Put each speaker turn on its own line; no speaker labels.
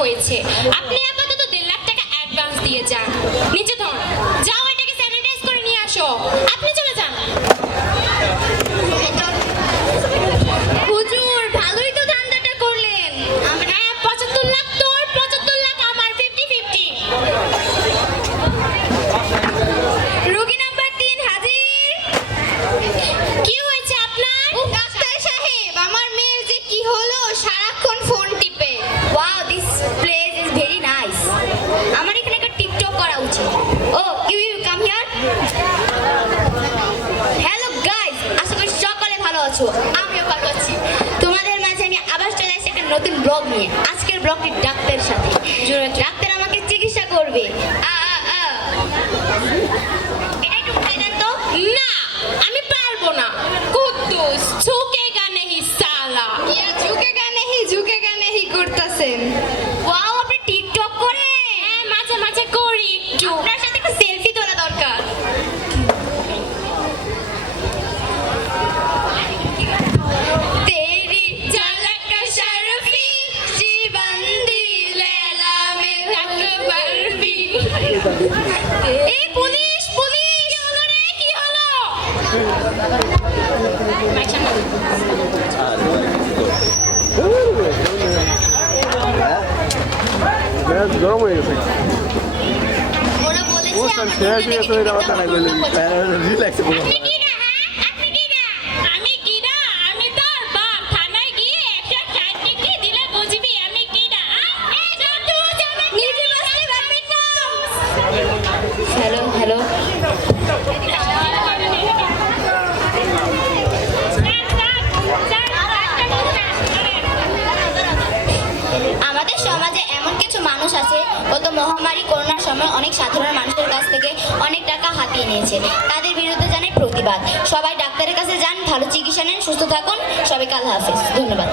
হয়েছে। আপনি আপাতত দেড় লাখ টাকা অ্যাডভান্স দিয়ে যান। নিচে ধর।
হ্যালো গাইস আশা করি সকলে ভালো আছো। আমিও ভালো আছি। তোমাদের মাঝে আমি আবার চলে আসছি একটা নতুন ব্লগ নিয়ে। আজকের ব্লগটি ডাক্তারের সাথে। ডাক্তার আমাকে চিকিৎসা করবে। এটা একটু উঠাই তো?
না, আমি পারব না। কুদ্দুস ঝুঁকেগা নেহি সালা।
ঝুঁকেগা নেহি ঝুঁকেগা নেহি করতেছেন।
এই পুলিশ পুলিশ কি হলো রে? কি হলো?
গরম হয়ে গেছে।
ওরা বলেছে দেখে
দিয়ে তো এটা কথা নাই বলে রিল্যাক্সে বলো
গত মহামারী করোনার সময় অনেক সাধারণ মানুষের কাছ থেকে অনেক টাকা হাতিয়ে নিয়েছে। তাদের বিরুদ্ধে জানাই প্রতিবাদ। সবাই ডাক্তারের কাছে যান, ভালো চিকিৎসা নেন, সুস্থ থাকুন। সবাই কাল হাফিজ। ধন্যবাদ।